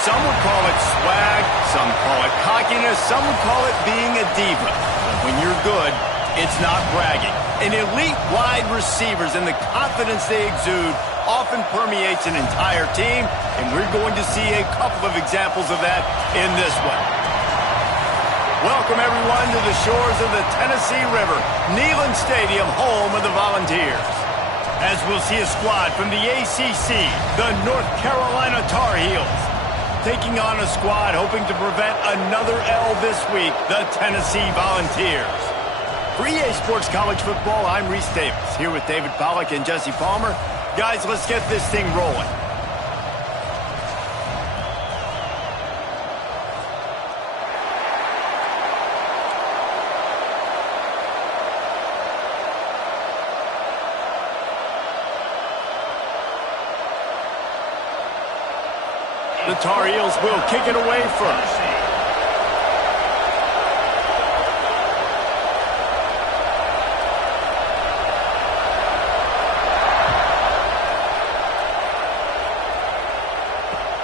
Some would call it swag, some call it cockiness, some would call it being a diva. But when you're good, it's not bragging. And elite wide receivers and the confidence they exude often permeates an entire team, and we're going to see a couple of examples of that in this one. Welcome, everyone, to the shores of the Tennessee River, Neyland Stadium, home of the Volunteers. As we'll see a squad from the ACC, the North Carolina Tar Heels, taking on a squad hoping to prevent another L this week, the Tennessee Volunteers. For EA Sports College Football, I'm Reese Davis, here with David Pollack and Jesse Palmer. Guys, let's get this thing rolling. The Tar Heels will kick it away first.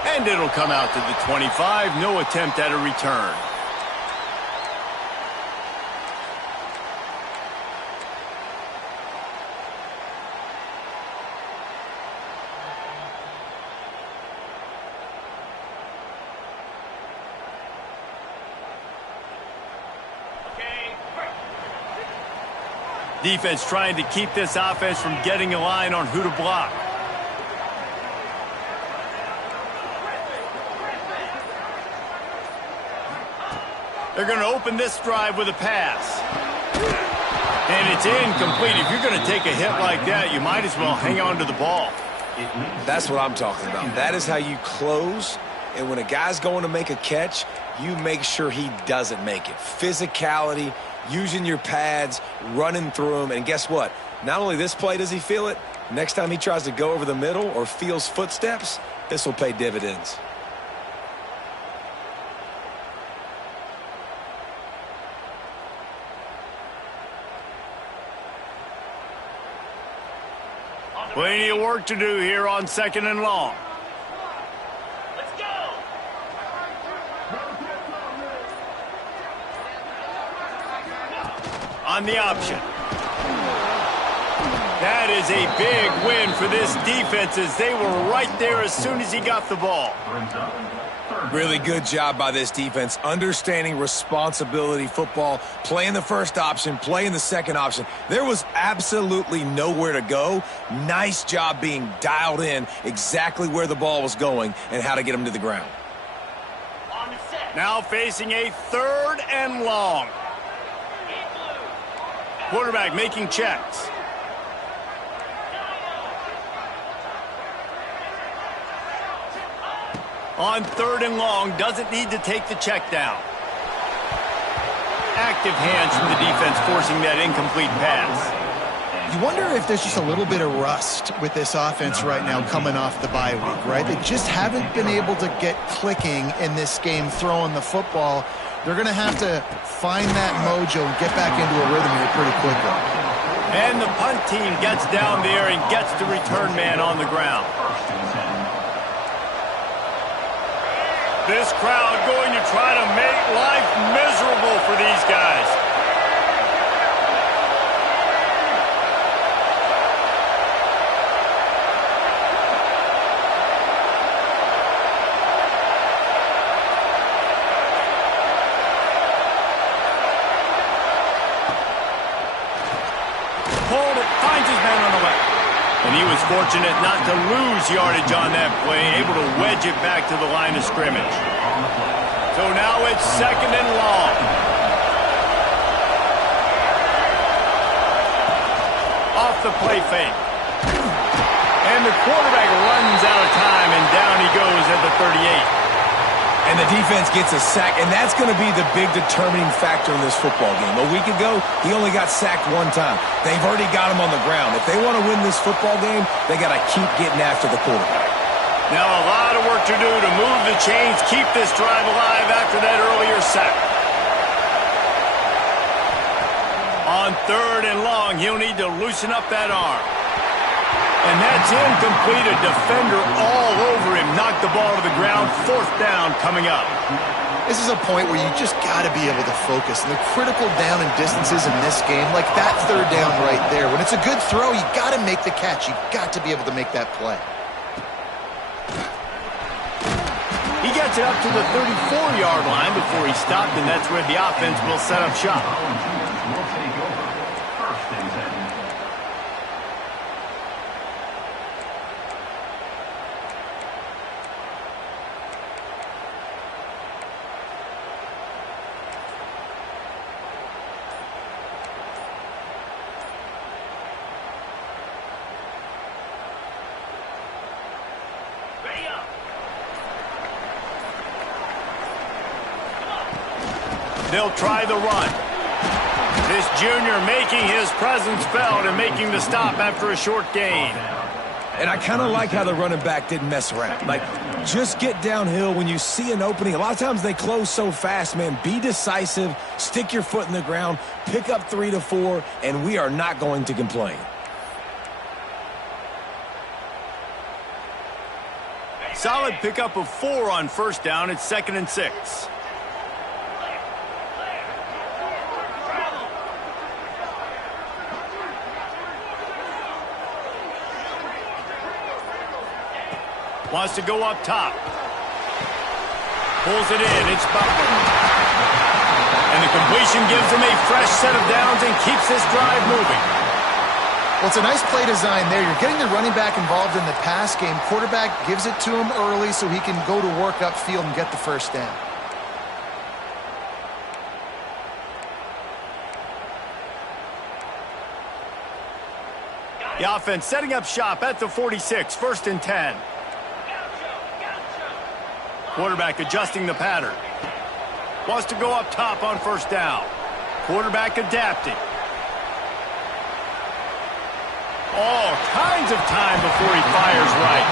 And it'll come out to the 25. No attempt at a return. Defense trying to keep this offense from getting a line on who to block. They're going to open this drive with a pass. And it's incomplete. If you're going to take a hit like that, you might as well hang on to the ball. That's what I'm talking about. That is how you close. And when a guy's going to make a catch, you make sure he doesn't make it. Physicality, using your pads, running through them. And guess what? Not only this play does he feel it, next time he tries to go over the middle or feels footsteps, this will pay dividends. Plenty of work to do here on 2nd and long. Let's go! On the option. That is a big win for this defense as they were right there as soon as he got the ball. Really good job by this defense, understanding responsibility football, playing the first option, playing the second option. There was absolutely nowhere to go. Nice job being dialed in exactly where the ball was going and how to get him to the ground. Now facing a 3rd and long. Quarterback making checks. On 3rd and long, doesn't need to take the check down. Active hands from the defense forcing that incomplete pass. You wonder if there's just a little bit of rust with this offense right now coming off the bye week, right? They just haven't been able to get clicking in this game throwing the football. They're going to have to find that mojo and get back into a rhythm here pretty quickly. And the punt team gets down there and gets the return man on the ground. This crowd going to try to make life miserable for these guys. Hold it, finds his man on the left. And he was fortunate not to lose yardage on that play, able to wedge it back to the line of scrimmage. So now it's 2nd and long. Off the play fake. And the quarterback runs out of time, and down he goes at the 38. And the defense gets a sack, and that's going to be the big determining factor in this football game. A week ago, he only got sacked 1 time. They've already got him on the ground. If they want to win this football game, they got to keep getting after the quarterback. Now a lot of work to do to move the chains, keep this drive alive after that earlier sack. On 3rd and long, he'll need to loosen up that arm. And that's incomplete. A defender all over him. Knocked the ball to the ground. 4th down coming up. This is a point where you just got to be able to focus. And the critical down and distances in this game, like that 3rd down right there. When it's a good throw, you got to make the catch. You got to be able to make that play. He gets it up to the 34-yard line before he stopped, and that's where the offense will set up shop. They'll try the run. This junior making his presence felt and making the stop after a short gain. And I kind of like how the running back didn't mess around. Like, just get downhill when you see an opening. A lot of times they close so fast, man. Be decisive, stick your foot in the ground, pick up 3 to 4, and we are not going to complain. Solid pickup of 4 on 1st down. It's 2nd and 6. Wants to go up top. Pulls it in. It's Butler. And the completion gives him a fresh set of downs and keeps this drive moving. Well, it's a nice play design there. You're getting the running back involved in the pass game. Quarterback gives it to him early so he can go to work upfield and get the 1st down. The offense setting up shop at the 46. 1st and 10. Quarterback adjusting the pattern. Wants to go up top on 1st down. Quarterback adapting. All kinds of time before he fires right.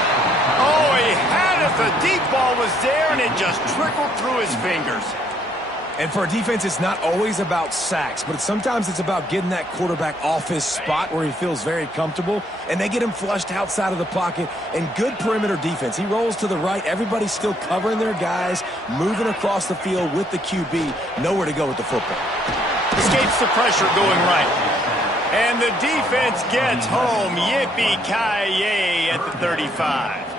Oh, he had it. The deep ball was there, and it just trickled through his fingers. And for a defense, it's not always about sacks, but sometimes it's about getting that quarterback off his spot where he feels very comfortable, and they get him flushed outside of the pocket. And good perimeter defense. He rolls to the right. Everybody's still covering their guys, moving across the field with the QB. Nowhere to go with the football. Escapes the pressure going right. And the defense gets home. Yippee-ki-yay at the 35.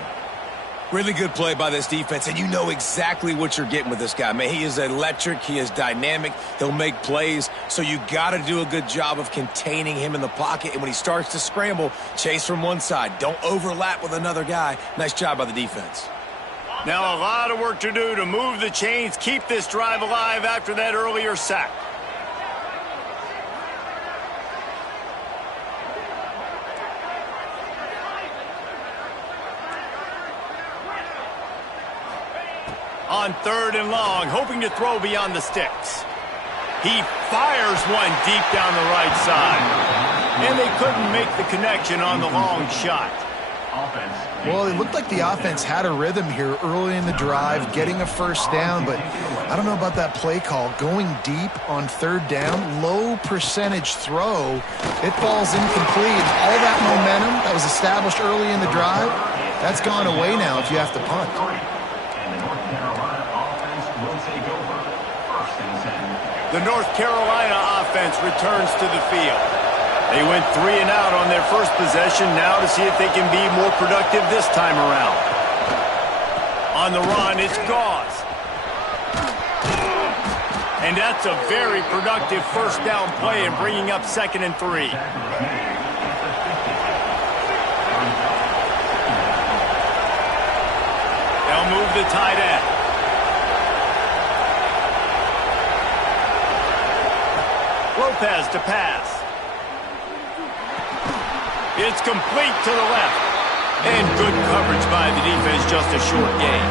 Really good play by this defense, and you know exactly what you're getting with this guy. Man, he is electric. He is dynamic. He'll make plays, so you got to do a good job of containing him in the pocket. And when he starts to scramble, chase from one side. Don't overlap with another guy. Nice job by the defense. Now a lot of work to do to move the chains, keep this drive alive after that earlier sack. On 3rd and long, hoping to throw beyond the sticks. He fires one deep down the right side. And they couldn't make the connection on the long shot. Well, it looked like the offense had a rhythm here early in the drive, getting a 1st down, but I don't know about that play call. Going deep on 3rd down, low percentage throw, it falls incomplete. All that momentum that was established early in the drive, that's gone away now if you have to punt. The North Carolina offense returns to the field. They went 3 and out on their first possession, now to see if they can be more productive this time around. On the run, it's Gauze. And that's a very productive 1st down play and bringing up 2nd and 3. They'll move the tight end. Lopez to pass. It's complete to the left. And good coverage by the defense, just a short gain.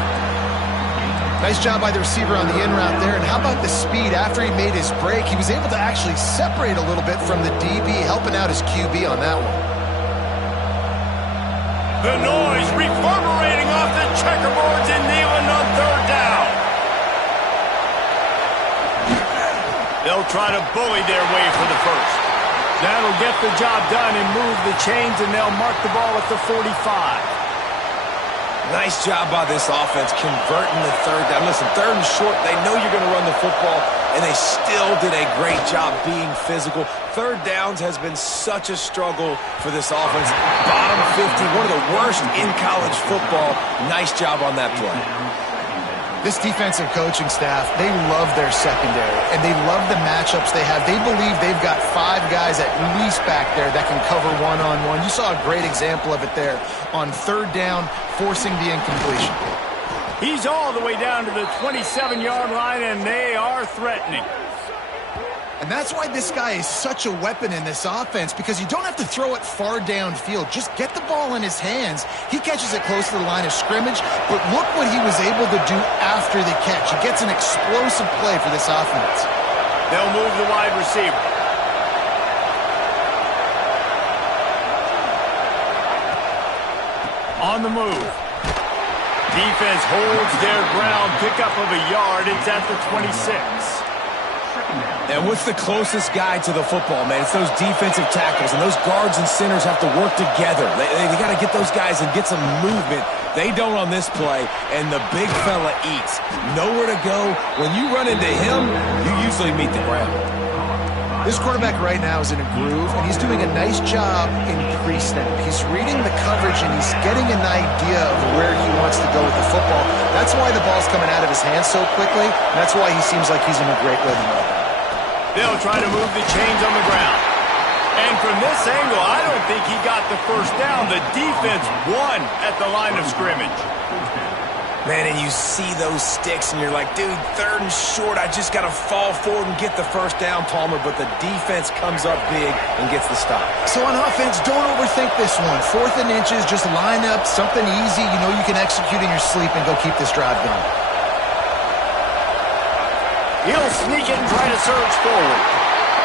Nice job by the receiver on the in route there. And how about the speed? After he made his break, he was able to actually separate a little bit from the DB, helping out his QB on that one. The noise reverberating off the checkerboards in Neyland on 3rd down. They'll try to bully their way for the 1st. That'll get the job done and move the chains, and they'll mark the ball at the 45. Nice job by this offense converting the third down. Listen, third and short, they know you're going to run the football, and they still did a great job being physical. Third downs has been such a struggle for this offense. Bottom 50, one of the worst in college football. Nice job on that play. This defensive coaching staff, they love their secondary, and they love the matchups they have. They believe they've got 5 guys at least back there that can cover one-on-one. You saw a great example of it there on third down, forcing the incompletion. He's all the way down to the 27-yard line, and they are threatening. And that's why this guy is such a weapon in this offense, because you don't have to throw it far downfield. Just get the ball in his hands. He catches it close to the line of scrimmage, but look what he was able to do after the catch. He gets an explosive play for this offense. They'll move the wide receiver. On the move. Defense holds their ground, pickup of a yard. It's at the 26. And what's the closest guy to the football, man? It's those defensive tackles, and those guards and centers have to work together. They got to get those guys and get some movement. They don't on this play, and the big fella eats. Nowhere to go. When you run into him, you usually meet the ground. This quarterback right now is in a groove, and he's doing a nice job in pre-snap. He's reading the coverage, and he's getting an idea of where he wants to go with the football. That's why the ball's coming out of his hands so quickly, and that's why he seems like he's in a great rhythm right now. They'll try to move the chains on the ground. And from this angle, I don't think he got the first down. The defense won at the line of scrimmage. Man, and you see those sticks, and you're like, dude, third and short, I just got to fall forward and get the first down, Palmer, but the defense comes up big and gets the stop. So on offense, don't overthink this one. 4th and inches, just line up, something easy you know you can execute in your sleep and go keep this drive going. He'll sneak it and try to surge forward.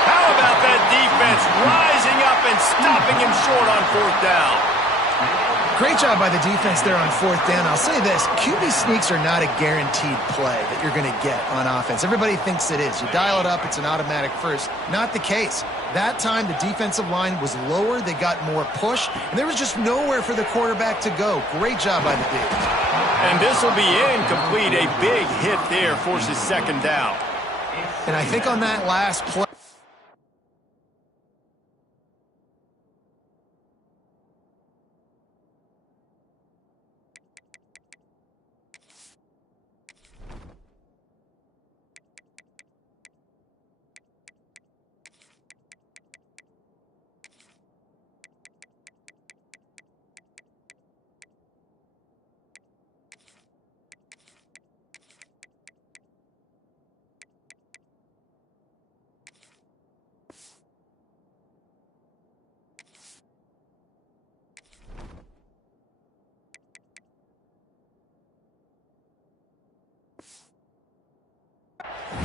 How about that defense rising up and stopping him short on 4th down? Great job by the defense there on 4th down. I'll say this, QB sneaks are not a guaranteed play that you're going to get on offense. Everybody thinks it is. You dial it up, it's an automatic first. Not the case. That time, the defensive line was lower. They got more push, and there was just nowhere for the quarterback to go. Great job by the D. And this will be incomplete. A big hit there forces 2nd down. And I think on that last play,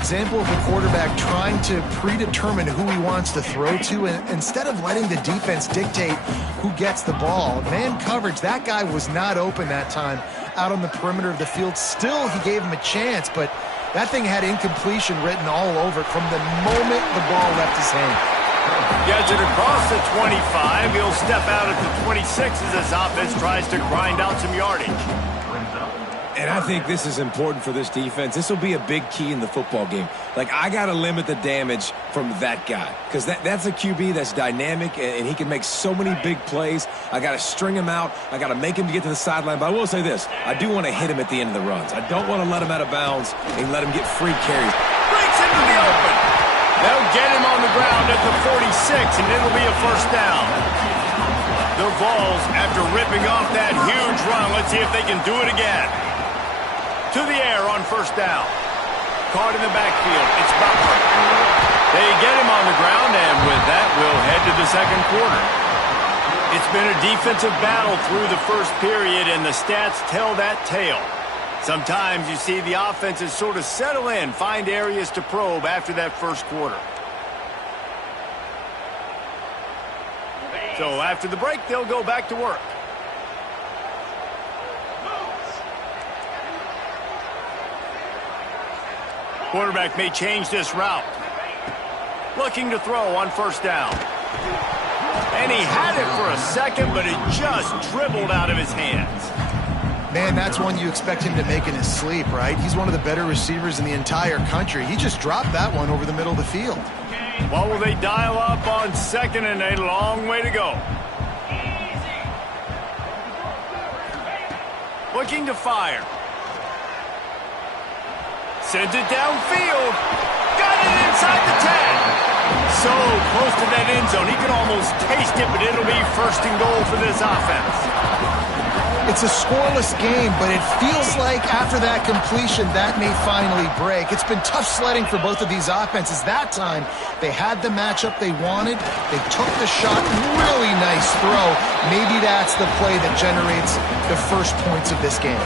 example of the quarterback trying to predetermine who he wants to throw to, and instead of letting the defense dictate who gets the ball. Man coverage, that guy was not open that time out on the perimeter of the field. Still, he gave him a chance, but that thing had incompletion written all over it from the moment the ball left his hand. Gets it across the 25. He'll step out at the 26 as this offense tries to grind out some yardage. And I think this is important for this defense. This will be a big key in the football game. Like, I got to limit the damage from that guy, because that's a QB that's dynamic, and he can make so many big plays. I got to string him out. I got to make him get to the sideline. But I will say this. I do want to hit him at the end of the runs. I don't want to let him out of bounds and let him get free carries. Breaks into the open. They'll get him on the ground at the 46, and it'll be a first down. The Vols, after ripping off that huge run, let's see if they can do it again. To the air on first down. Caught in the backfield. It's Butler. They get him on the ground, and with that, we'll head to the second quarter. It's been a defensive battle through the first period, and the stats tell that tale. Sometimes you see the offenses sort of settle in, find areas to probe after that first quarter. So after the break, they'll go back to work. Quarterback may change this route. Looking to throw on first down. And he had it for a second, but it just dribbled out of his hands. Man, that's one you expect him to make in his sleep, right? He's one of the better receivers in the entire country. He just dropped that one over the middle of the field. What will they dial up on 2nd and a long way to go? Looking to fire. Sends it downfield. Got it inside the 10. So close to that end zone. He can almost taste it, but it'll be 1st and goal for this offense. It's a scoreless game, but it feels like after that completion, that may finally break. It's been tough sledding for both of these offenses. That time, they had the matchup they wanted. They took the shot. Really nice throw. Maybe that's the play that generates the first points of this game.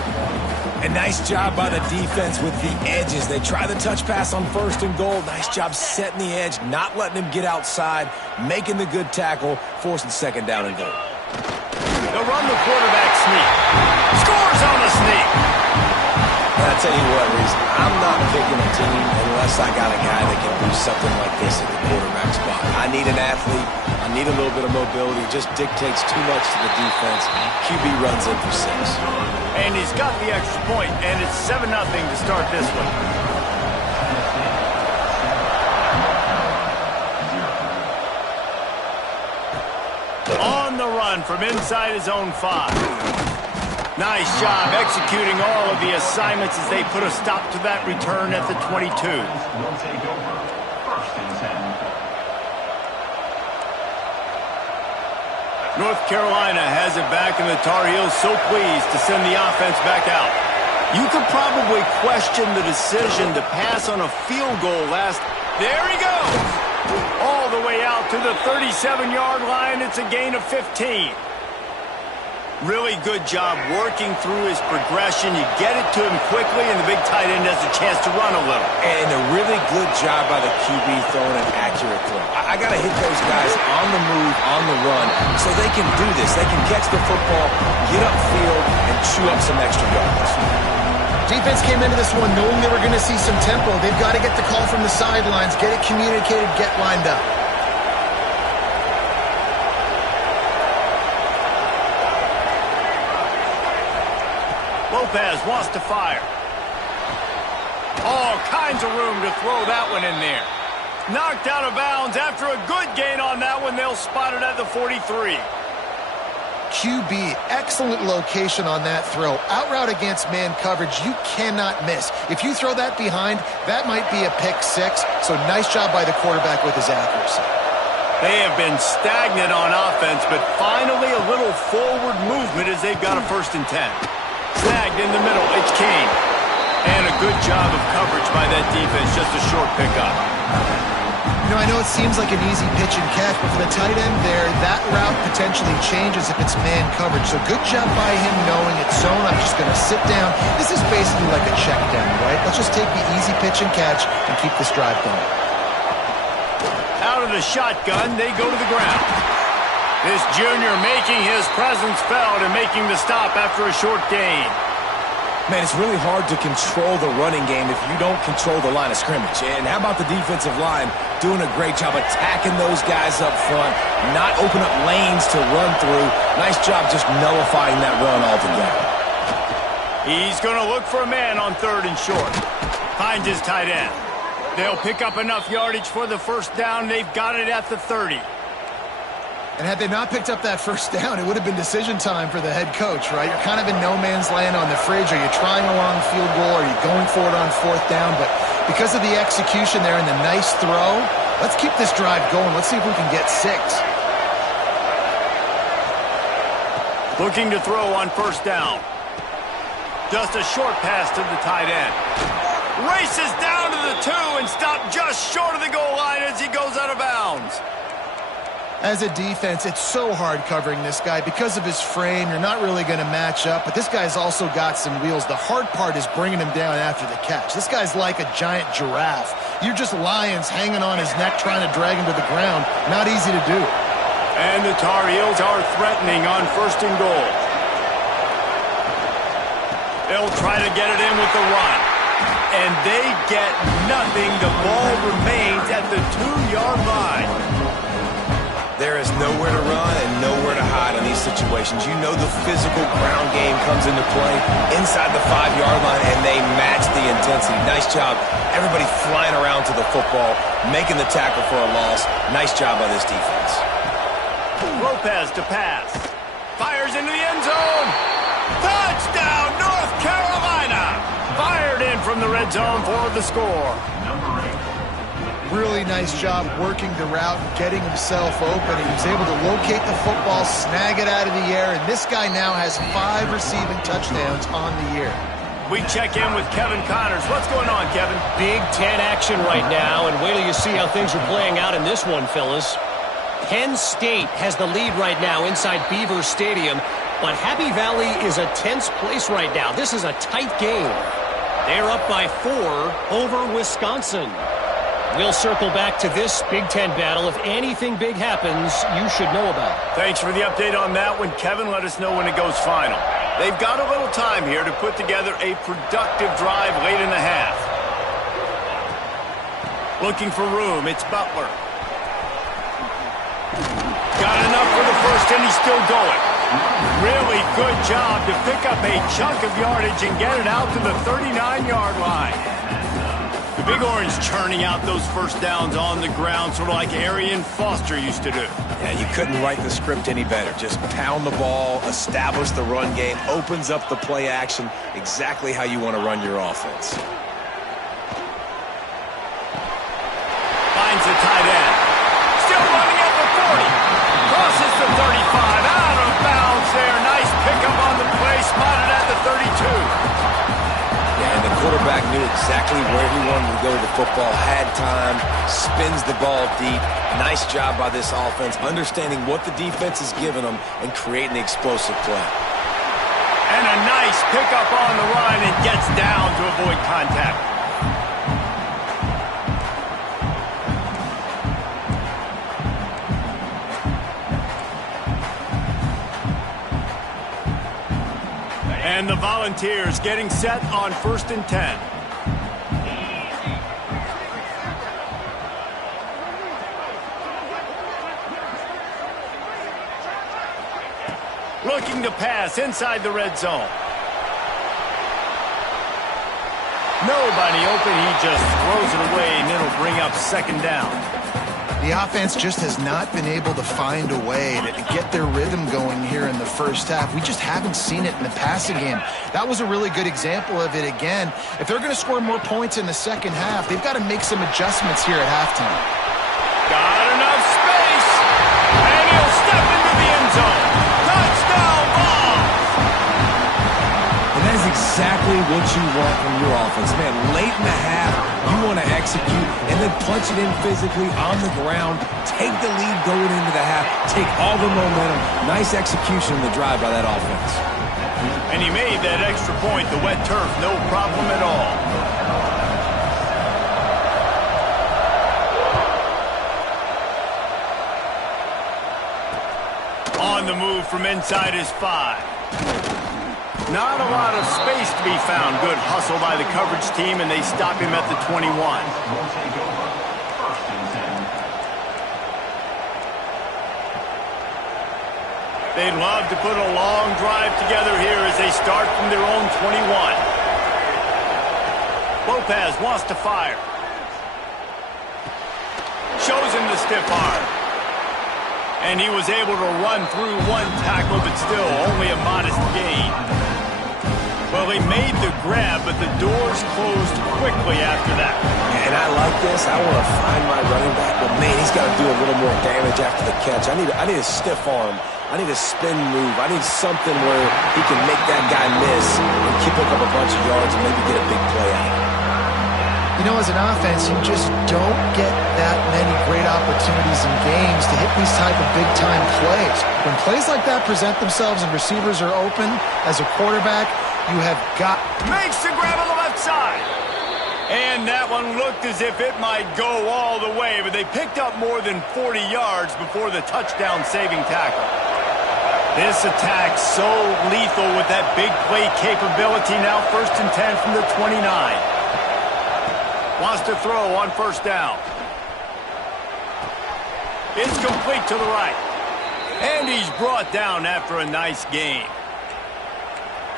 A nice job by the defense with the edges. They try the touch pass on 1st and goal. Nice job setting the edge, not letting him get outside, making the good tackle, forcing 2nd down and goal. They'll run the quarterback sneak. Scores on the sneak. And I tell you what, Reese, I'm not picking a team unless I got a guy that can do something like this at the quarterback spot. I need an athlete. I need a little bit of mobility. It just dictates too much to the defense. QB runs in for 6. And he's got the extra point, and it's 7-0 to start this one. On the run from inside his own 5. Nice job executing all of the assignments as they put a stop to that return at the 22. North Carolina has it back, and the Tar Heels so pleased to send the offense back out. You could probably question the decision to pass on a field goal last. There he goes! All the way out to the 37-yard line. It's a gain of 15. Really good job working through his progression. You get it to him quickly, and the big tight end has a chance to run a little. And a really good job by the QB throwing an accurate throw. I got to hit those guys on the move, on the run, so they can do this. They can catch the football, get upfield, and chew up some extra yards. Defense came into this one knowing they were going to see some tempo. They've got to get the call from the sidelines, get it communicated, get lined up. Lopez wants to fire. All kinds of room to throw that one in there. Knocked out of bounds after a good gain on that one. They'll spot it at the 43. QB, excellent location on that throw. Out route against man coverage, you cannot miss. If you throw that behind, that might be a pick 6. So nice job by the quarterback with his accuracy. They have been stagnant on offense, but finally a little forward movement as they've got a 1st and 10. Snagged in the middle, it's Kane. And a good job of coverage by that defense, just a short pickup. You know, I know it seems like an easy pitch and catch, but for the tight end there, that route potentially changes if it's man coverage. So good job by him knowing it's zone. I'm just going to sit down. This is basically like a check down, right? Let's just take the easy pitch and catch and keep this drive going. Out of the shotgun, they go to the ground. This junior making his presence felt and making the stop after a short gain. Man, it's really hard to control the running game if you don't control the line of scrimmage. And how about the defensive line doing a great job attacking those guys up front, not open up lanes to run through. Nice job just nullifying that run altogether. He's going to look for a man on 3rd and short. Finds his tight end. They'll pick up enough yardage for the 1st down. They've got it at the 30. And had they not picked up that 1st down, it would have been decision time for the head coach, right? You're kind of in no man's land on the fridge. Are you trying a long field goal? Are you going for it on 4th down? But because of the execution there and the nice throw, let's keep this drive going. Let's see if we can get 6. Looking to throw on 1st down. Just a short pass to the tight end. Races down to the 2 and stopped just short of the goal line as he goes out of bounds. As a defense, it's so hard covering this guy. Because of his frame, you're not really going to match up, but this guy's also got some wheels. The hard part is bringing him down after the catch. This guy's like a giant giraffe. You're just lions hanging on his neck trying to drag him to the ground. Not easy to do. And the Tar Heels are threatening on 1st and goal. They'll try to get it in with the run. And they get nothing. The ball remains at the 2-yard line. There is nowhere to run and nowhere to hide in these situations. You know the physical ground game comes into play inside the 5-yard line, and they match the intensity. Nice job. Everybody flying around to the football, making the tackle for a loss. Nice job by this defense. Lopez to pass. Fires into the end zone. Touchdown, North Carolina. Fired in from the red zone for the score. Really nice job working the route, getting himself open. He was able to locate the football, snag it out of the air, and this guy now has 5 receiving touchdowns on the year. We check in with Kevin Connors. What's going on, Kevin? Big Ten action right now, and wait till you see how things are playing out in this one, fellas. Penn State has the lead right now inside Beaver Stadium, but Happy Valley is a tense place right now. This is a tight game. They're up by 4 over Wisconsin. We'll circle back to this Big Ten battle. If anything big happens, you should know about it. Thanks for the update on that one, Kevin. Let us know when it goes final. They've got a little time here to put together a productive drive late in the half. Looking for room, it's Butler. Got enough for the first, and he's still going. Really good job to pick up a chunk of yardage and get it out to the 39-yard line. The Big Orange churning out those first downs on the ground, sort of like Arian Foster used to do. Yeah, you couldn't write the script any better. Just pound the ball, establish the run game, opens up the play action, exactly how you want to run your offense. Finds the tight end. Still running at the 40. Crosses the 35. Out of bounds there. Nice pickup on the play. Spotted at the 32. And the quarterback knew exactly where he wanted to go with the football, had time, spins the ball deep. Nice job by this offense, understanding what the defense is giving them and creating the explosive play. And a nice pickup on the run and gets down to avoid contact. And the Volunteers getting set on 1st and 10. Looking to pass inside the red zone. Nobody open. He just throws it away, and it'll bring up 2nd down. The offense just has not been able to find a way to get their rhythm going here in the first half. We just haven't seen it in the passing game. That was a really good example of it again. If they're going to score more points in the second half, they've got to make some adjustments here at halftime. Got enough space, and he'll step into the end zone. Touchdown ball! And that is exactly what you want from your offense. Man, late in the half, you want to execute and then punch it in physically on the ground, take the lead going into the half, take all the momentum. Nice execution in the drive by that offense. And he made that extra point, the wet turf, no problem at all. On the move from inside his 5. Not a lot of space to be found. Good hustle by the coverage team, and they stop him at the 21. They'd love to put a long drive together here as they start from their own 21. Lopez wants to fire. Shows him the stiff arm. And he was able to run through one tackle, but still only a modest gain. Well, they made the grab, but the doors closed quickly after that. And I like this. I want to find my running back, but man, he's got to do a little more damage after the catch. I need a stiff arm. I need a spin move. I need something where he can make that guy miss and keep up a bunch of yards and maybe get a big play out. You know, as an offense, you just don't get that many great opportunities in games to hit these type of big-time plays. When plays like that present themselves and receivers are open, as a quarterback, you have got... Makes the grab on the left side. And that one looked as if it might go all the way, but they picked up more than 40 yards before the touchdown-saving tackle. This attack so lethal with that big play capability. Now 1st and 10 from the 29. Wants to throw on 1st down. It's complete to the right. And he's brought down after a nice game.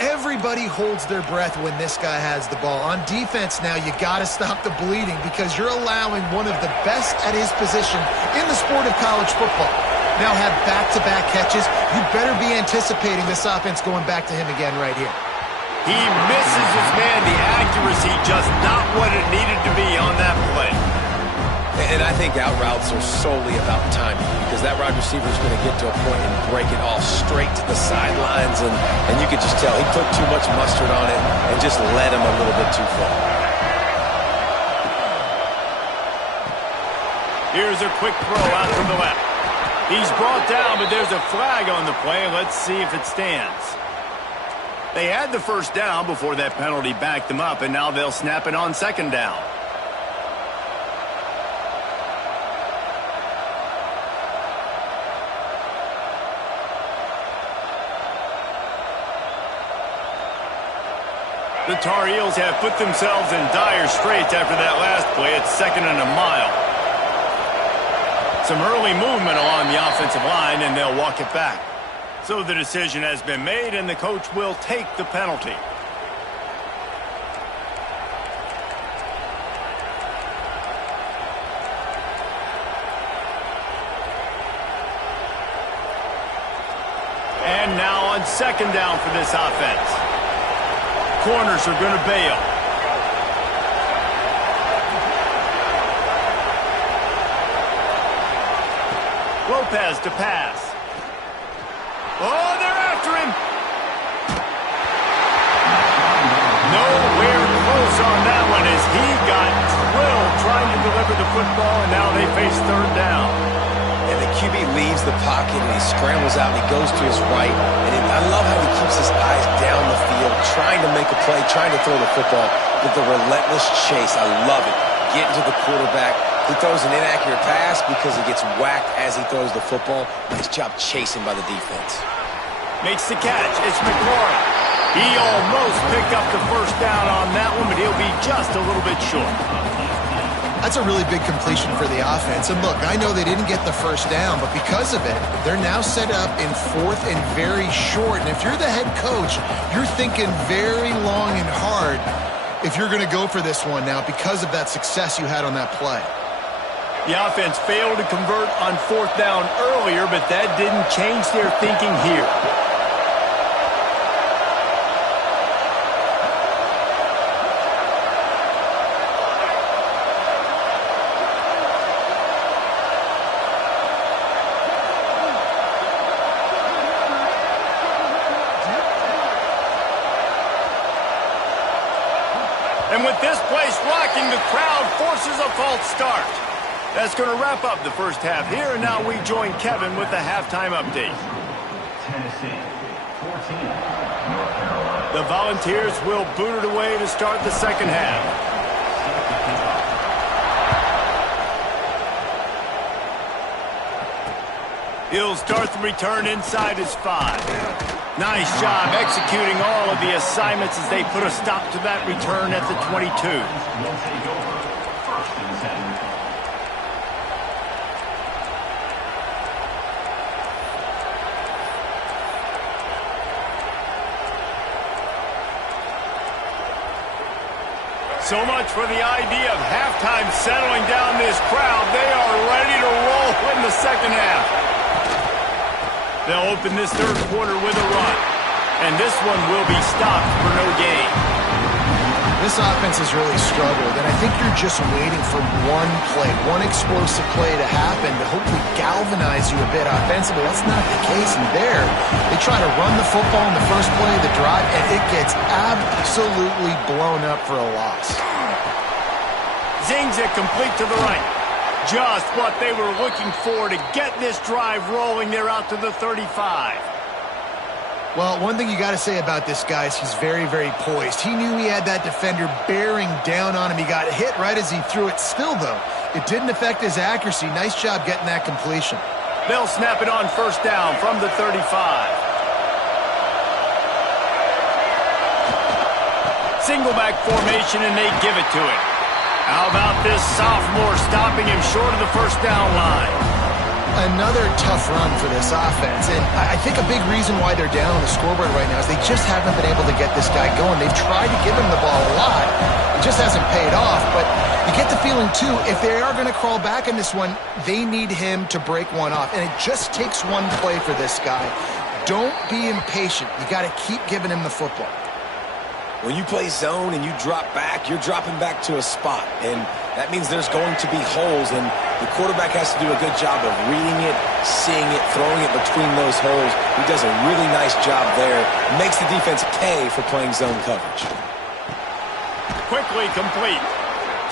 Everybody holds their breath when this guy has the ball. On defense now, you got to stop the bleeding because you're allowing one of the best at his position in the sport of college football. Now have back-to-back catches. You better be anticipating this offense going back to him again right here. He misses his man. The accuracy just not what it needed to be on that play. And I think out routes are solely about timing because that wide receiver is going to get to a point and break it off straight to the sidelines, and you could just tell he took too much mustard on it and just led him a little bit too far. Here's a quick throw out to the left. He's brought down, but there's a flag on the play. Let's see if it stands. They had the first down before that penalty backed them up, and now they'll snap it on second down. The Tar Heels have put themselves in dire straits after that last play. It's 2nd and a mile. Some early movement along the offensive line, and they'll walk it back. So the decision has been made, and the coach will take the penalty. And now on second down for this offense. Corners are going to bail. Lopez to pass. Oh, they're after him. Nowhere close on that one as he got drilled trying to deliver the football, and now they face third down. And the QB leaves the pocket, and he scrambles out, and he goes to his right. And I love how he keeps his eyes down the field, trying to make a play, trying to throw the football with the relentless chase. I love it. Getting to the quarterback. He throws an inaccurate pass because he gets whacked as he throws the football. Nice job chasing by the defense. Makes the catch. It's McLaurin. He almost picked up the first down on that one, but he'll be just a little bit short. That's a really big completion for the offense. And look, I know they didn't get the first down, but because of it, they're now set up in 4th and very short. And if you're the head coach, you're thinking very long and hard if you're going to go for this one now because of that success you had on that play. The offense failed to convert on 4th down earlier, but that didn't change their thinking here. And with this place rocking, the crowd forces a false start. That's going to wrap up the first half here, and now we join Kevin with the halftime update. Tennessee, 14, North Carolina. The Volunteers will boot it away to start the second half. He'll start the return inside his 5. Nice job executing all of the assignments as they put a stop to that return at the 22. Will take over 1st and 10. So much for the idea of halftime settling down this crowd. They are ready to roll in the second half. They'll open this third quarter with a run. And this one will be stopped for no gain. This offense has really struggled, and I think you're just waiting for one play, one explosive play to happen to hopefully galvanize you a bit offensively. That's not the case in there. They try to run the football in the first play of the drive, and it gets absolutely blown up for a loss. Zings it complete to the right. Just what they were looking for to get this drive rolling. They're out to the 35. Well, one thing you got to say about this guy is he's very, very poised. He knew he had that defender bearing down on him. He got hit right as he threw it. Still, though, it didn't affect his accuracy. Nice job getting that completion. They'll snap it on first down from the 35. Single back formation, and they give it to him. How about this sophomore stopping him short of the first down line? Another tough run for this offense, and I think a big reason why they're down on the scoreboard right now is they just haven't been able to get this guy going. They've tried to give him the ball a lot. It just hasn't paid off, but you get the feeling, too, if they are going to crawl back in this one, they need him to break one off, and it just takes one play for this guy. Don't be impatient. You got to keep giving him the football. When you play zone and you drop back, you're dropping back to a spot, and that means there's going to be holes, and the quarterback has to do a good job of reading it, seeing it, throwing it between those holes. He does a really nice job there. Makes the defense pay for playing zone coverage. Quickly complete.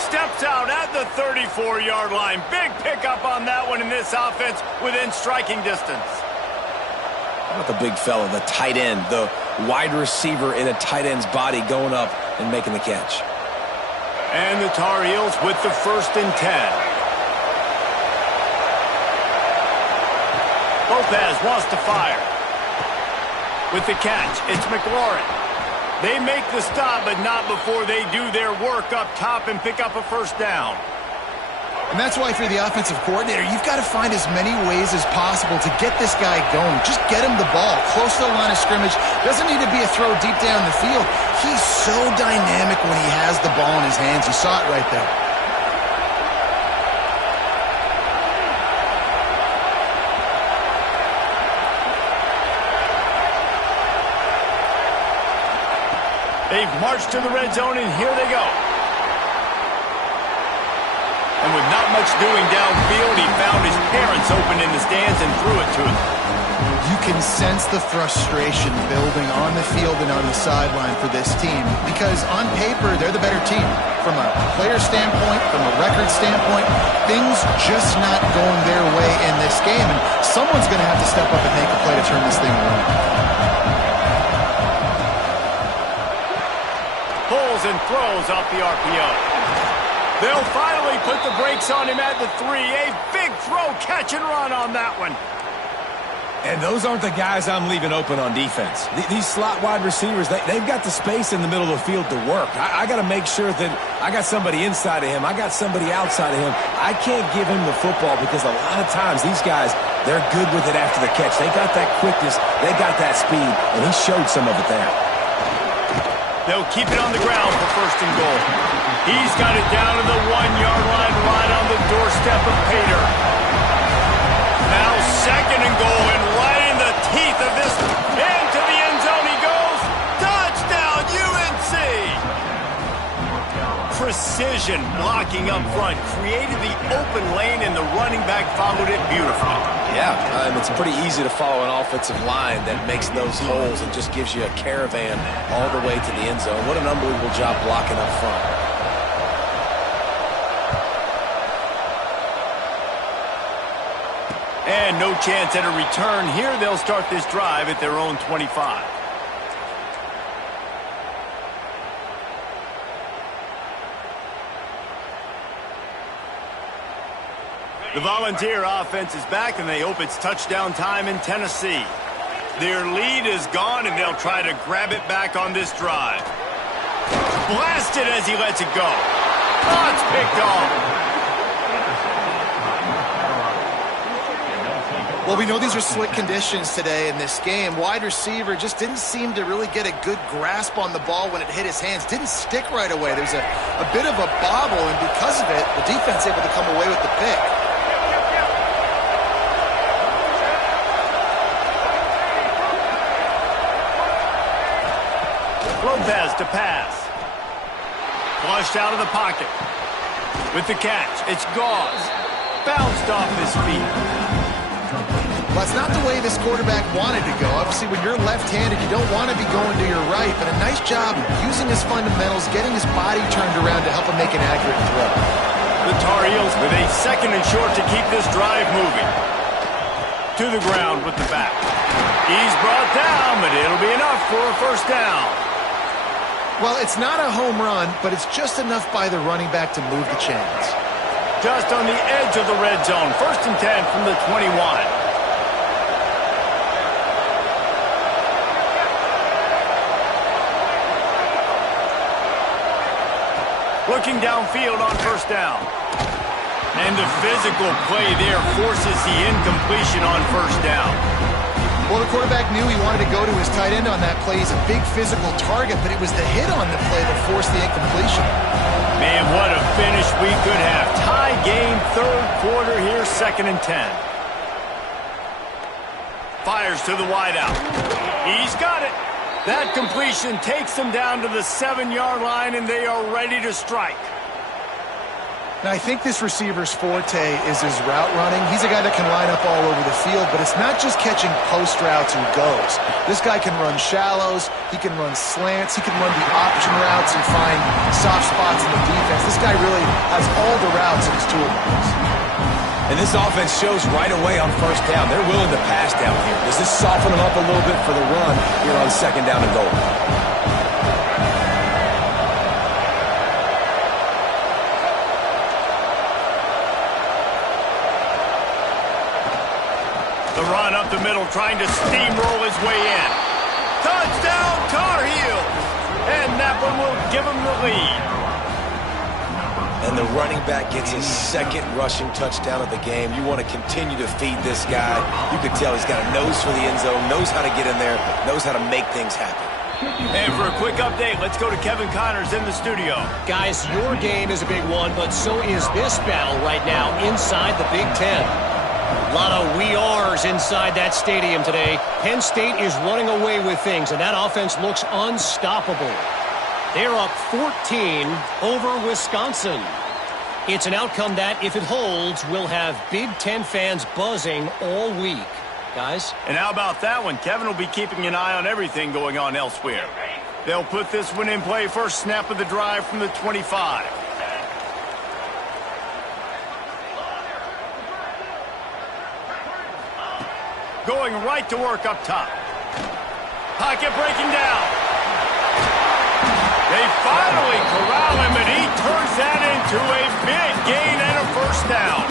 Steps out at the 34-yard line. Big pickup on that one in this offense within striking distance. How about the big fella, the tight end, the wide receiver in a tight end's body going up and making the catch. And the Tar Heels with the 1st and 10. Lopez wants to fire. With the catch, it's McLaurin. They make the stop, but not before they do their work up top and pick up a 1st down. And that's why, if you're the offensive coordinator, you've got to find as many ways as possible to get this guy going. Just get him the ball close to the line of scrimmage. Doesn't need to be a throw deep down the field. He's so dynamic when he has the ball in his hands. You saw it right there. They've marched to the red zone, and here they go. And with not much doing downfield, he found his parents open in the stands and threw it to them. You can sense the frustration building on the field and on the sideline for this team because on paper, they're the better team. From a player standpoint, from a record standpoint, things just not going their way in this game. And someone's going to have to step up and make a play to turn this thing around. Pulls and throws off the RPO. They'll finally put the brakes on him at the 3. A big throw, catch and run on that one. And those aren't the guys I'm leaving open on defense. These slot wide receivers, they've got the space in the middle of the field to work. I got to make sure that I got somebody inside of him. I got somebody outside of him. I can't give him the football because a lot of times these guys, they're good with it after the catch. They got that quickness. They got that speed, and he showed some of it there. They'll keep it on the ground for 1st and goal. He's got it down to the 1-yard line right on the doorstep of Pater. Now 2nd and goal, and right in the teeth of this. Into the end zone he goes. Touchdown, UNC! Precision blocking up front. Created the open lane, and the running back followed it beautifully. Yeah, and it's pretty easy to follow an offensive line that makes those holes and just gives you a caravan all the way to the end zone. What an unbelievable job blocking up front. And no chance at a return here. They'll start this drive at their own 25. The Volunteer offense is back, and they hope it's touchdown time in Tennessee. Their lead is gone, and they'll try to grab it back on this drive. Blasted as he lets it go. Oh, it's picked off. Well, we know these are slick conditions today in this game. Wide receiver just didn't seem to really get a good grasp on the ball when it hit his hands. Didn't stick right away. There's a bit of a bobble, and because of it, the defense able to come away with the pick. Lopez to pass. Flushed out of the pocket. With the catch, it's Gauze. Bounced off his feet. Well, it's not the way this quarterback wanted to go. Obviously, when you're left-handed, you don't want to be going to your right, but a nice job using his fundamentals, getting his body turned around to help him make an accurate throw. The Tar Heels with a 2nd and short to keep this drive moving. To the ground with the back. He's brought down, but it'll be enough for a 1st down. Well, it's not a home run, but it's just enough by the running back to move the chains. Just on the edge of the red zone. 1st and 10 from the 21. Looking downfield on 1st down. And the physical play there forces the incompletion on first down. Well, the quarterback knew he wanted to go to his tight end on that play. He's a big physical target, but it was the hit on the play that forced the incompletion. Man, what a finish we could have. Tie game, third quarter here, 2nd and 10. Fires to the wideout. He's got it. That completion takes them down to the 7-yard line, and they are ready to strike. Now, I think this receiver's forte is his route running. He's a guy that can line up all over the field, but it's not just catching post routes and goes. This guy can run shallows, he can run slants, he can run the option routes and find soft spots in the defense. This guy really has all the routes in his toolbox. And this offense shows right away on first down. They're willing to pass down here. Does this soften them up a little bit for the run here on 2nd down and goal? The run up the middle, trying to steamroll his way in. Touchdown, Tar Heels! And that one will give him the lead. And the running back gets his 2nd rushing touchdown of the game. You want to continue to feed this guy. You can tell he's got a nose for the end zone, knows how to get in there, knows how to make things happen. And for a quick update, let's go to Kevin Connors in the studio. Guys, your game is a big one, but so is this battle right now inside the Big Ten. A lot of we are's inside that stadium today. Penn State is running away with things, and that offense looks unstoppable. They're up 14 over Wisconsin. It's an outcome that, if it holds, will have Big Ten fans buzzing all week. Guys? And how about that one? Kevin will be keeping an eye on everything going on elsewhere. They'll put this one in play first snap of the drive from the 25. Going right to work up top. Pocket breaking down. They finally corral him, and he turns that into a big gain and a first down.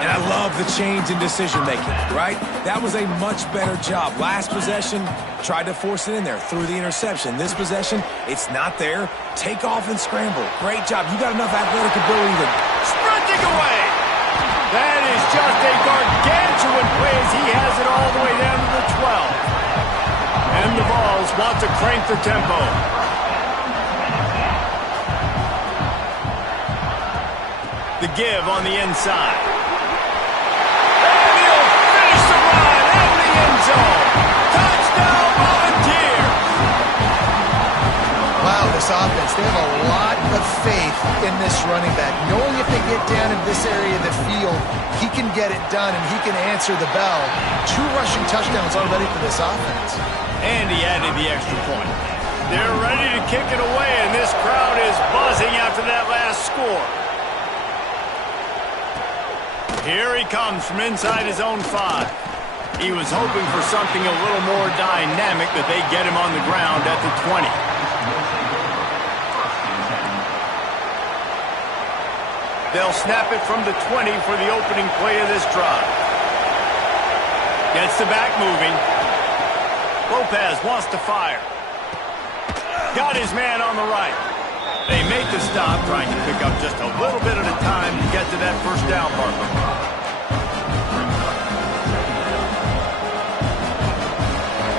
And I love the change in decision-making, right? That was a much better job. Last possession, tried to force it in there, threw the interception. This possession, it's not there. Take off and scramble. Great job. You got enough athletic ability to... Sprinting away. That is just a gargantuan play as he has it all the way down to the 12. And the Vols want to crank the tempo. The give on the inside. And he'll finish the run out of the end zone. Touchdown, Volunteers! Wow, this offense, they have a lot of faith in this running back. Knowing if they get down in this area of the field, he can get it done and he can answer the bell. 2 rushing touchdowns already for this offense. And he added the extra point. They're ready to kick it away, and this crowd is buzzing after that last score. Here he comes from inside his own 5. He was hoping for something a little more dynamic, but they get him on the ground at the 20. They'll snap it from the 20 for the opening play of this drive. Gets the back moving. Lopez wants to fire. Got his man on the right. They make the stop, trying to pick up just a little bit at a time to get to that first down marker.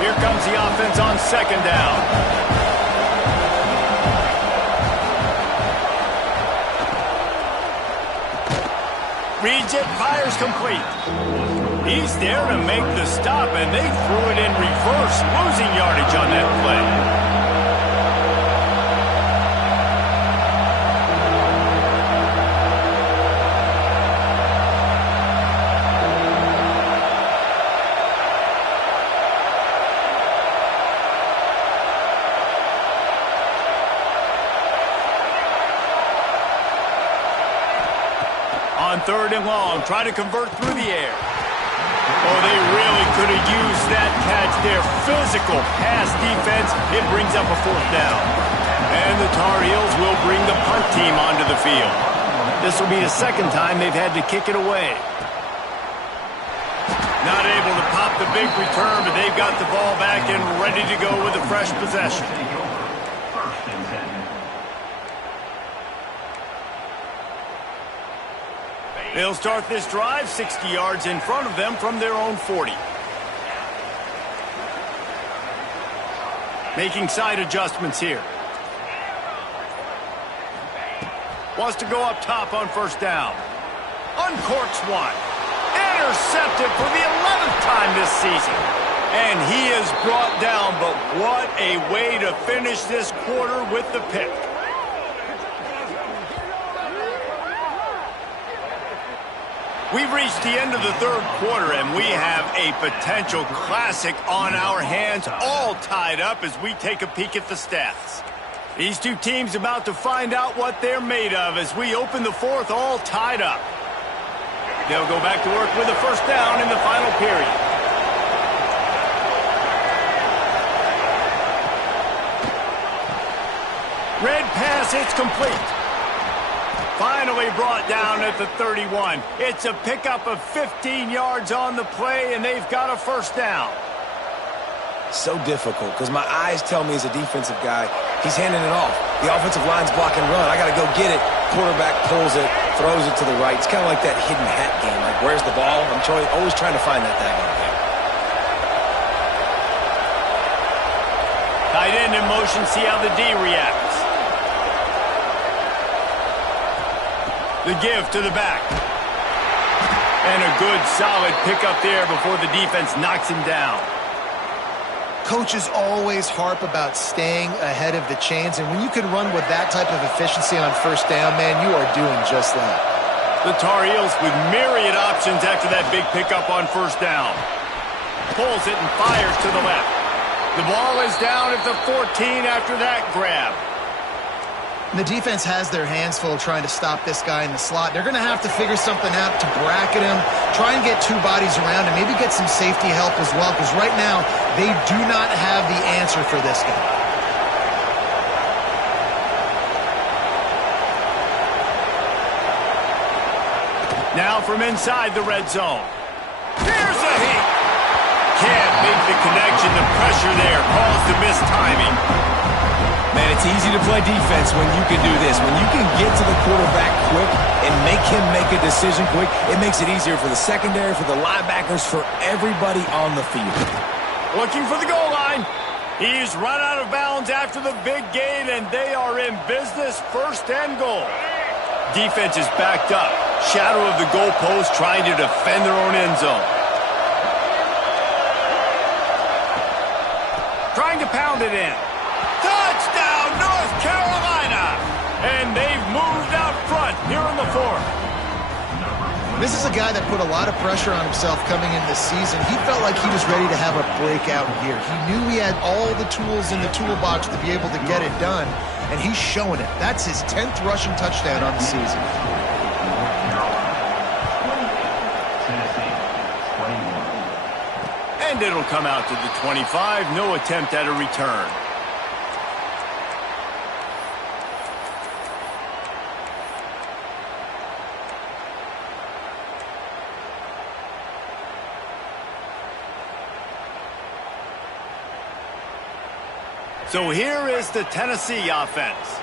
Here comes the offense on 2nd down. Reads it, fires complete. He's there to make the stop, and they threw it in reverse, losing yardage on that play. On 3rd and long, try to convert through the air. Oh, they really could have used that catch there. Physical pass defense. It brings up a 4th down. And the Tar Heels will bring the punt team onto the field. This will be the 2nd time they've had to kick it away. Not able to pop the big return, but they've got the ball back and ready to go with a fresh possession. They'll start this drive 60 yards in front of them from their own 40. Making side adjustments here. Wants to go up top on first down. Uncorks one. Intercepted for the 11th time this season. And he is brought down, but what a way to finish this quarter with the pick. We've reached the end of the third quarter, and we have a potential classic on our hands, all tied up as we take a peek at the stats. These two teams about to find out what they're made of as we open the fourth, all tied up. They'll go back to work with a first down in the final period. Red pass, it's complete. Finally brought down at the 31. It's a pickup of 15 yards on the play, and they've got a first down. So difficult because my eyes tell me as a defensive guy, he's handing it off. The offensive line's blocking run. I got to go get it. Quarterback pulls it, throws it to the right. It's kind of like that hidden hat game. Like, where's the ball? I'm always trying to find that daggone thing. Tight end in motion, see how the D reacts. The give to the back. And a good, solid pickup there before the defense knocks him down. Coaches always harp about staying ahead of the chains, and when you can run with that type of efficiency on first down, man, you are doing just that. The Tar Heels with myriad options after that big pickup on first down. Pulls it and fires to the left. The ball is down at the 14 after that grab. The defense has their hands full trying to stop this guy in the slot. They're going to have to figure something out to bracket him, try and get two bodies around him, maybe get some safety help as well, because right now they do not have the answer for this guy. Now from inside the red zone. Here's a heat. Can't make the connection. The pressure there caused the missed timing. Man, it's easy to play defense when you can do this. When you can get to the quarterback quick and make him make a decision quick, it makes it easier for the secondary, for the linebackers, for everybody on the field. Looking for the goal line. He's run out of bounds after the big gain, and they are in business, first and goal. Defense is backed up. Shadow of the goalpost trying to defend their own end zone. Trying to pound it in. Touchdown, North Carolina! And they've moved out front here in the fourth. This is a guy that put a lot of pressure on himself coming in this season. He felt like he was ready to have a breakout year. He knew he had all the tools in the toolbox to be able to get it done, and he's showing it. That's his 10th rushing touchdown on the season. And it'll come out to the 25. No attempt at a return. So here is the Tennessee offense.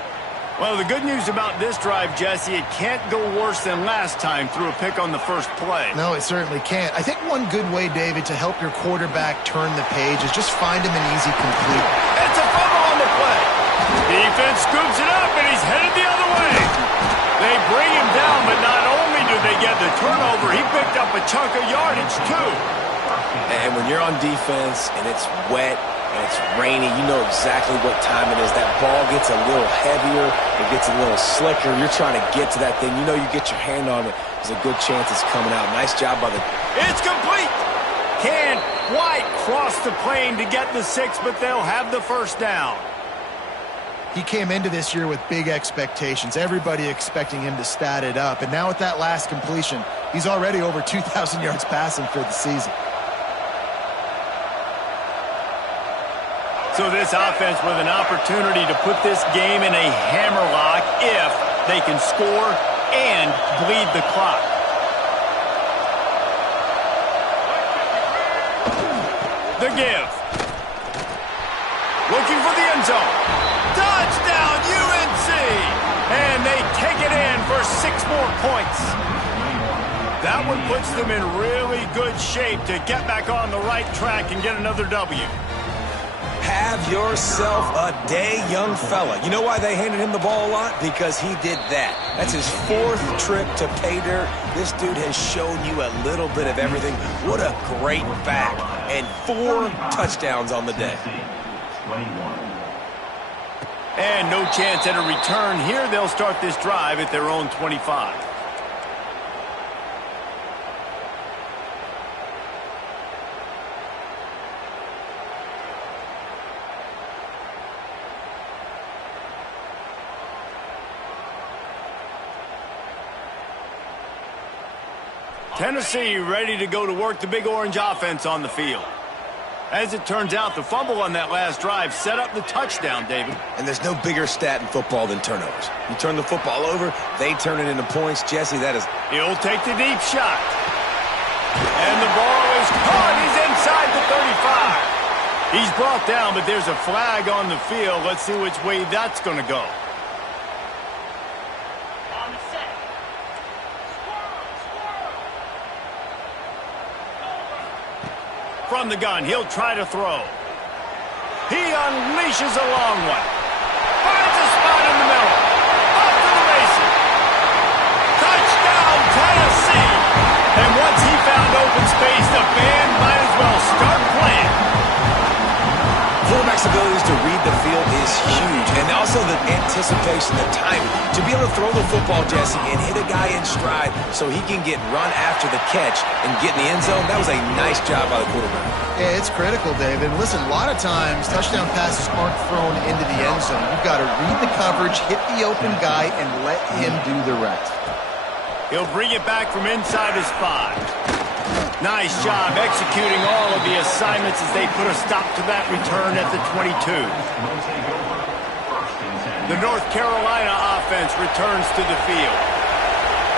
Well, the good news about this drive, Jesse, it can't go worse than last time through a pick on the first play. No, it certainly can't. I think one good way, David, to help your quarterback turn the page is just find him an easy complete. It's a fumble on the play. Defense scoops it up, and he's headed the other way. They bring him down, but not only do they get the turnover, he picked up a chunk of yardage, too. And when you're on defense and it's wet, and it's rainy, you know exactly what time it is. That ball gets a little heavier, it gets a little slicker. You're trying to get to that thing. You know you get your hand on it, there's a good chance it's coming out. Nice job by the... It's complete! Can't quite cross the plane to get the 6, but they'll have the first down. He came into this year with big expectations. Everybody expecting him to stat it up. And now with that last completion, he's already over 2,000 yards passing for the season. So this offense with an opportunity to put this game in a hammerlock if they can score and bleed the clock. The give. Looking for the end zone. Touchdown, UNC! And they take it in for 6 more points. That one puts them in really good shape to get back on the right track and get another W. Have yourself a day, young fella. You know why they handed him the ball a lot? Because he did that. That's his 4th trip to pay dirt. This dude has shown you a little bit of everything. What a great back. And 4 touchdowns on the day. 21. And no chance at a return here. They'll start this drive at their own 25. Tennessee ready to go to work the Big Orange offense on the field. As it turns out, the fumble on that last drive set up the touchdown, David. And there's no bigger stat in football than turnovers. You turn the football over, they turn it into points. Jesse, that is... He'll take the deep shot. And the ball is caught. He's inside the 35. He's brought down, but there's a flag on the field. Let's see which way that's going to go. From the gun, he'll try to throw. He unleashes a long one. Finds a spot in the middle. Off to the races. Touchdown, Tennessee! And once he found open space, the band might as well start playing. Quarterback's abilities to read the field is huge. And also the anticipation, the timing. To be able to throw the football, Jesse, and hit a guy in stride so he can get run after the catch and get in the end zone, that was a nice job by the quarterback. Yeah, it's critical, David. Listen, a lot of times touchdown passes aren't thrown into the end zone. You've got to read the coverage, hit the open guy, and let him do the rest. He'll bring it back from inside his 5. Nice job executing all of the assignments as they put a stop to that return at the 22. The North Carolina offense returns to the field.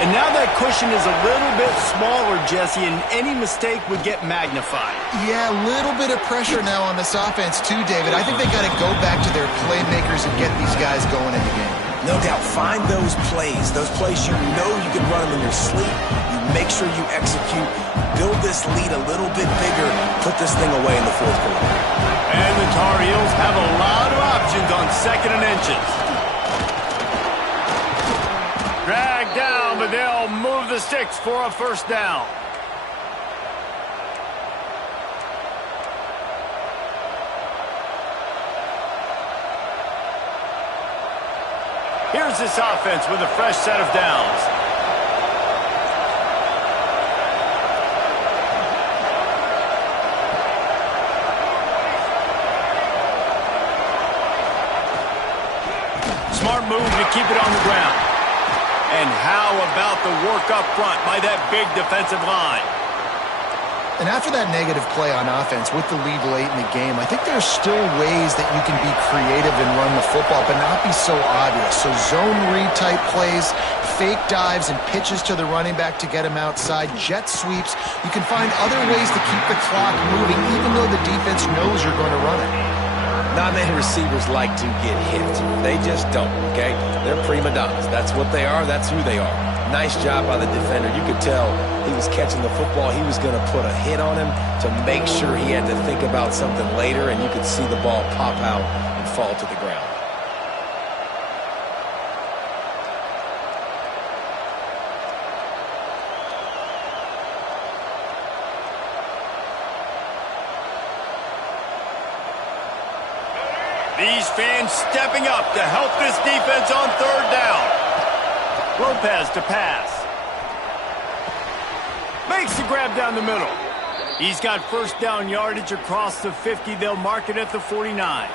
And now that cushion is a little bit smaller, Jesse, and any mistake would get magnified. Yeah, a little bit of pressure now on this offense too, David. I think they got to go back to their playmakers and get these guys going in the game. No doubt, find those plays you know you can run them in your sleep. You make sure you execute, build this lead a little bit bigger, put this thing away in the 4th quarter. And the Tar Heels have a lot of options on 2nd and inches. Dragged down, but they'll move the sticks for a 1st down. Here's this offense with a fresh set of downs. Smart move to keep it on the ground. And how about the work up front by that big defensive line? And after that negative play on offense with the lead late in the game, I think there's still ways that you can be creative and run the football, but not be so obvious. So zone read type plays, fake dives and pitches to the running back to get him outside, jet sweeps. You can find other ways to keep the clock moving even though the defense knows you're going to run it. Not many receivers like to get hit. They just don't, okay? They're prima donnas. That's what they are. That's who they are. Nice job by the defender. You could tell he was catching the football. He was going to put a hit on him to make sure he had to think about something later, and you could see the ball pop out and fall to the ground. These fans stepping up to help this defense on 3rd down. Lopez to pass. Makes the grab down the middle. He's got 1st down yardage across the 50. They'll mark it at the 49.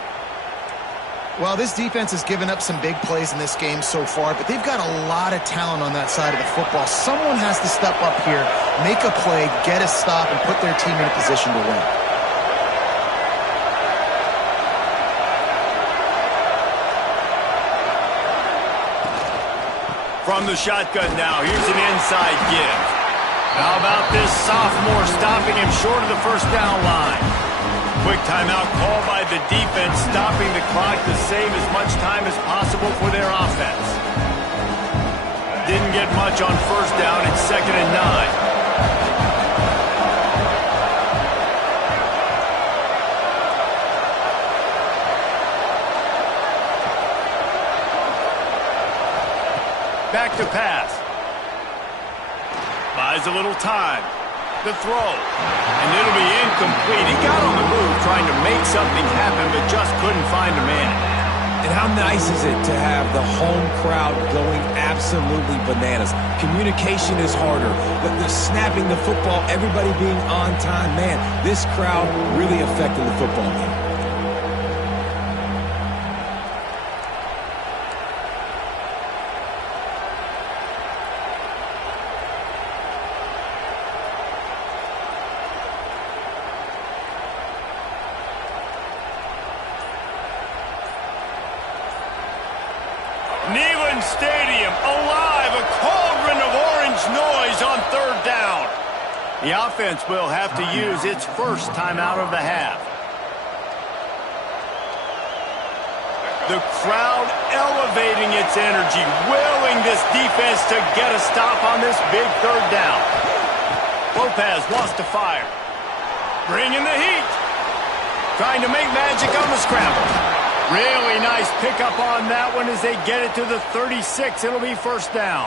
Well, this defense has given up some big plays in this game so far, but they've got a lot of talent on that side of the football. Someone has to step up here, make a play, get a stop, and put their team in a position to win. From the shotgun now, here's an inside give. How about this sophomore stopping him short of the 1st down line? Quick timeout called by the defense, stopping the clock to save as much time as possible for their offense. didn't get much on first down. It's 2nd and 9. Back to pass. Buys a little time. The throw. And it'll be incomplete. He got on the move trying to make something happen, but just couldn't find a man. And how nice is it to have the home crowd going absolutely bananas? Communication is harder. The snapping the football, everybody being on time. Man, this crowd really affected the football game. Neyland Stadium, alive, a cauldron of orange noise on 3rd down. The offense will have to use its first timeout of the half. The crowd elevating its energy, willing this defense to get a stop on this big 3rd down. Lopez wants to fire. Bringing the heat. Trying to make magic on the scramble. Really nice pickup on that one as they get it to the 36. It'll be 1st down.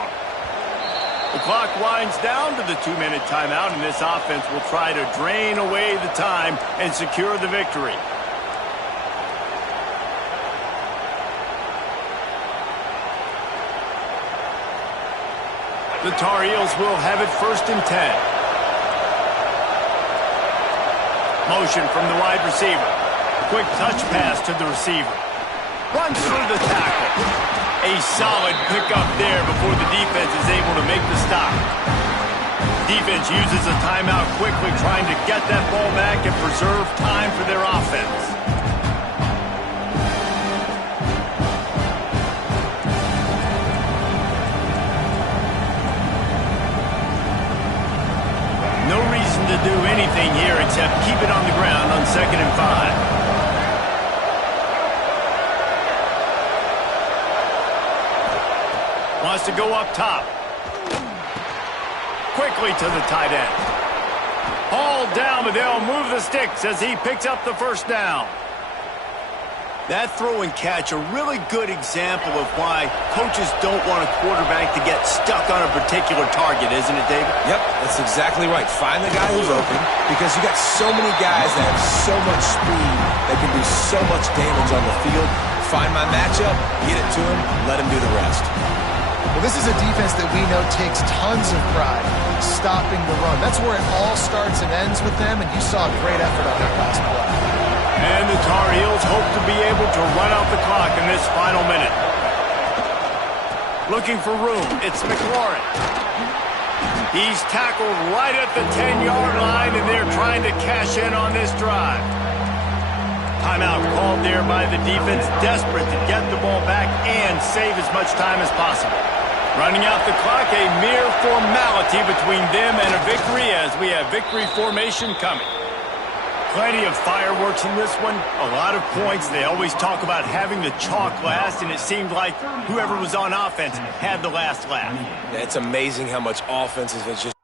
The clock winds down to the 2-minute timeout, and this offense will try to drain away the time and secure the victory. The Tar Heels will have it 1st and 10. Motion from the wide receiver. Quick touch pass to the receiver. Runs through the tackle. A solid pickup there before the defense is able to make the stop. Defense uses a timeout quickly, trying to get that ball back and preserve time for their offense. No reason to do anything here except keep it on the ground on 2nd and 5. Wants to go up top. Quickly to the tight end. Hauled down, but they'll move the sticks as he picks up the 1st down. That throw and catch, a really good example of why coaches don't want a quarterback to get stuck on a particular target, isn't it, David? Yep, that's exactly right. Find the guy who's open, because you got so many guys that have so much speed that can do so much damage on the field. Find my matchup, get it to him, let him do the rest. Well, this is a defense that we know takes tons of pride stopping the run. That's where it all starts and ends with them, and you saw a great effort on that last play. And the Tar Heels hope to be able to run out the clock in this final minute. Looking for room, it's McLaurin. He's tackled right at the 10-yard line, and they're trying to cash in on this drive. Timeout called there by the defense, desperate to get the ball back and save as much time as possible. Running out the clock, a mere formality between them and a victory as we have victory formation coming. Plenty of fireworks in this one, a lot of points. They always talk about having the chalk last, and it seemed like whoever was on offense had the last laugh. Yeah, it's amazing how much offense is just